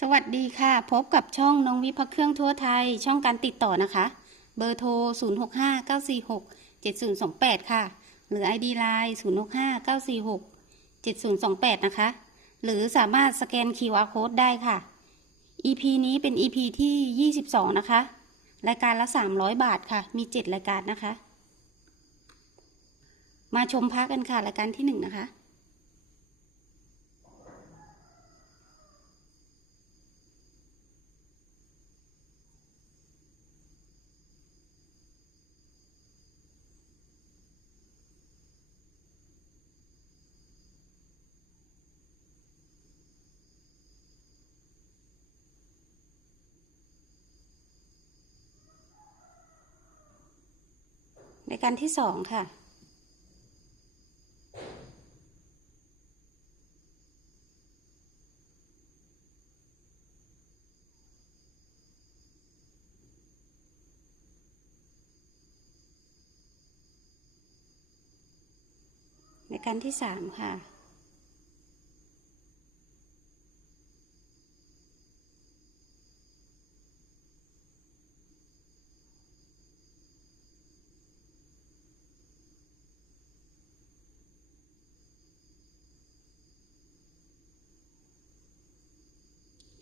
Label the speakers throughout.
Speaker 1: สวัสดีค่ะ พบกับช่องน้องวิพักเครื่องทั่วไทย ช่องการติดต่อนะคะ เบอร์โทร 0659467028 ค่ะ หรือ ID Line 0659467028 นะคะ หรือสามารถสแกน QR Code ได้ค่ะ EP นี้เป็น EP ที่ 22 นะคะ รายการละ 300 บาทค่ะ มี 7 รายการนะคะ มาชมพักกันค่ะ รายการที่ 1 นะคะ ในการที่สองค่ะ ในการที่สามค่ะ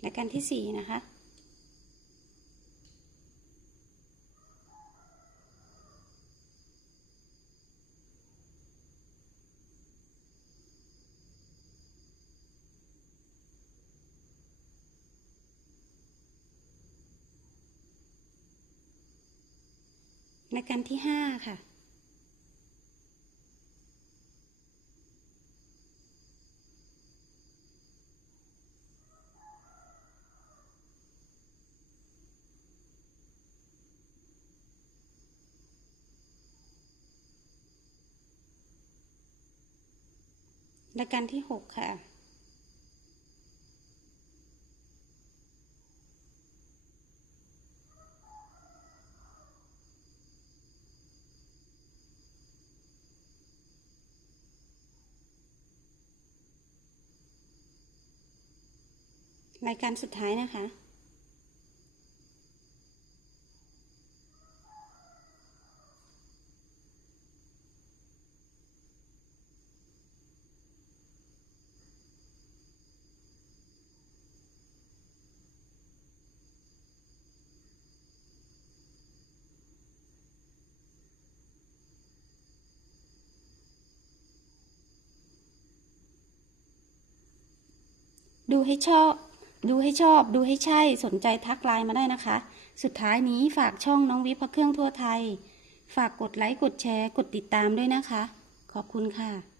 Speaker 1: รายการที่สี่นะคะรายการที่ห้าค่ะ รายการที่หกค่ะ รายการสุดท้ายนะคะ ดูให้ชอบ ดูให้ชอบ ดูให้ใช่ สนใจทักไลน์มาได้นะคะ สุดท้ายนี้ฝากช่องน้องวิพระเครื่องทั่วไทย ฝากกดไลค์ กดแชร์ กดติดตามด้วยนะคะ ขอบคุณค่ะ